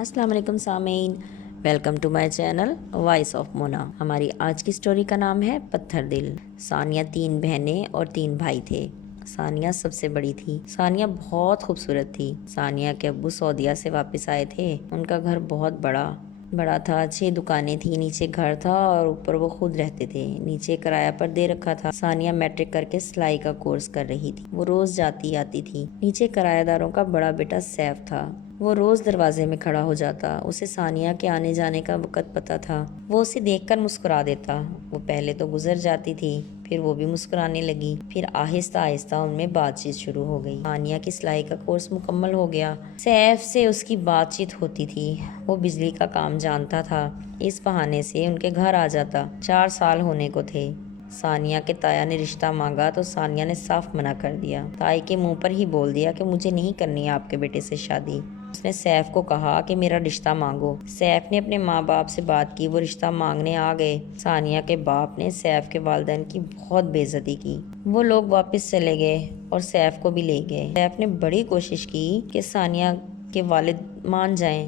अस्सलाम वालेकुम सामीन, welcome to my channel voice of Mona. हमारी आज की स्टोरी का नाम है पत्थर दिल। सानिया 3 बहनें और 3 भाई थे। सानिया सबसे बड़ी थी। सानिया बहुत खूबसूरत थी। सानिया के अब्बू सऊदीया से वापस आए थे। उनका घर बहुत बड़ा बड़ा था। 6 दुकानें थी, नीचे घर था और ऊपर वो खुद रहते थे। नीचे किराया पर दे रखा था। सानिया मैट्रिक करके सिलाई का कोर्स कर रही थी। वो रोज जाती आती थी। नीचे किराएदारों का बड़ा बेटा सैफ था। वो रोज दरवाजे में खड़ा हो जाता। उसे सानिया के आने जाने का वक्त पता था। वो उसे देखकर मुस्कुरा देता। वो पहले तो गुजर जाती थी, फिर वो भी मुस्कुराने लगी। फिर आहिस्ता आहिस्ता उनमें बातचीत शुरू हो गई। सानिया की सिलाई का कोर्स मुकम्मल हो गया। सैफ से उसकी बातचीत होती थी। वो बिजली का काम जानता था। इस बहाने से उनके घर आ जाता। 4 साल होने को थे। सानिया के ताया ने रिश्ता मांगा तो सानिया ने साफ मना कर दिया। ताई के मुंह पर ही बोल दिया कि मुझे नहीं करनी है आपके बेटे से शादी। उसने सैफ को कहा कि मेरा रिश्ता मांगो। सैफ ने अपने माँ बाप से बात की। वो रिश्ता मांगने आ गए। सानिया के बाप ने सैफ के वालिदैन की बहुत बेइज्जती की। वो लोग वापस चले गए और सैफ को भी ले गए। सैफ ने बड़ी कोशिश की कि सानिया के वालिद मान जाएं।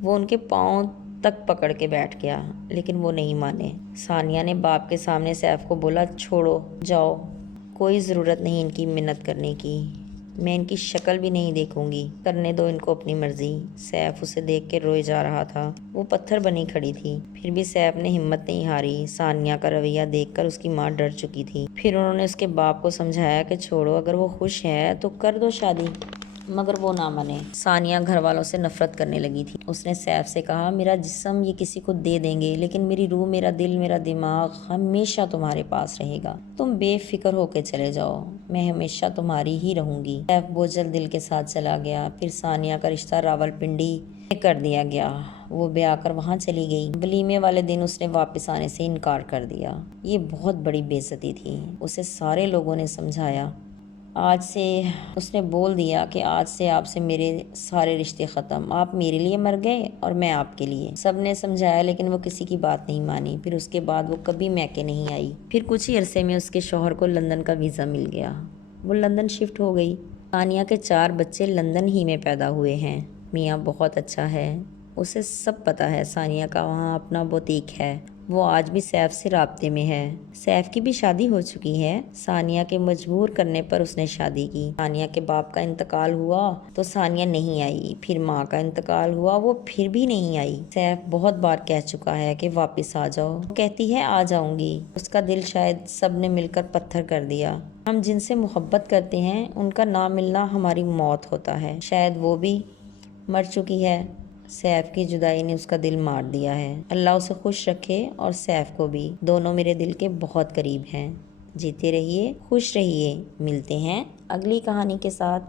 वो उनके पाँव तक पकड़ के बैठ गया, लेकिन वो नहीं माने। सानिया ने बाप के सामने सैफ को बोला, छोड़ो जाओ, कोई ज़रूरत नहीं इनकी मिन्नत करने की। मैं इनकी शक्ल भी नहीं देखूंगी, करने दो इनको अपनी मर्जी। सैफ उसे देख के रोए जा रहा था। वो पत्थर बनी खड़ी थी। फिर भी सैफ ने हिम्मत नहीं हारी। सानिया का रवैया देखकर उसकी माँ डर चुकी थी। फिर उन्होंने उसके बाप को समझाया कि छोड़ो, अगर वो खुश है तो कर दो शादी, मगर वो ना माने। सानिया घर वालों से नफरत करने लगी थी। उसने सैफ से कहा, मेरा जिस्म ये किसी को दे देंगे, लेकिन मेरी रूह, मेरा दिल, मेरा दिमाग हमेशा तुम्हारे पास रहेगा। तुम बेफिक्र होके चले जाओ, मैं हमेशा तुम्हारी ही रहूंगी। सैफ बोझल दिल के साथ चला गया। फिर सानिया का रिश्ता रावलपिंडी में कर दिया गया। वो ब्याह कर वहाँ चली गई। वलीमे वाले दिन उसने वापस आने से इनकार कर दिया। ये बहुत बड़ी बेइज्जती थी। उसे सारे लोगों ने समझाया। आज से उसने बोल दिया कि आज से आपसे मेरे सारे रिश्ते ख़त्म। आप मेरे लिए मर गए और मैं आपके लिए। सब ने समझाया, लेकिन वो किसी की बात नहीं मानी। फिर उसके बाद वो कभी मैके नहीं आई। फिर कुछ ही अरसे में उसके शौहर को लंदन का वीज़ा मिल गया। वो लंदन शिफ्ट हो गई। सानिया के 4 बच्चे लंदन ही में पैदा हुए हैं। मियाँ बहुत अच्छा है, उसे सब पता है। सानिया का वहाँ अपना बुटीक है। वो आज भी सैफ से राब्ते में है। सैफ की भी शादी हो चुकी है। सानिया के मजबूर करने पर उसने शादी की। सानिया के बाप का इंतकाल हुआ तो सानिया नहीं आई। फिर माँ का इंतकाल हुआ, वो फिर भी नहीं आई। सैफ बहुत बार कह चुका है कि वापस आ जाओ। वो कहती है आ जाऊंगी। उसका दिल शायद सब ने मिलकर पत्थर कर दिया। हम जिनसे मोहब्बत करते हैं उनका ना मिलना हमारी मौत होता है। शायद वो भी मर चुकी है। सैफ की जुदाई ने उसका दिल मार दिया है। अल्लाह उसे खुश रखे और सैफ को भी। दोनों मेरे दिल के बहुत करीब हैं। जीते रहिए, खुश रहिए। मिलते हैं अगली कहानी के साथ।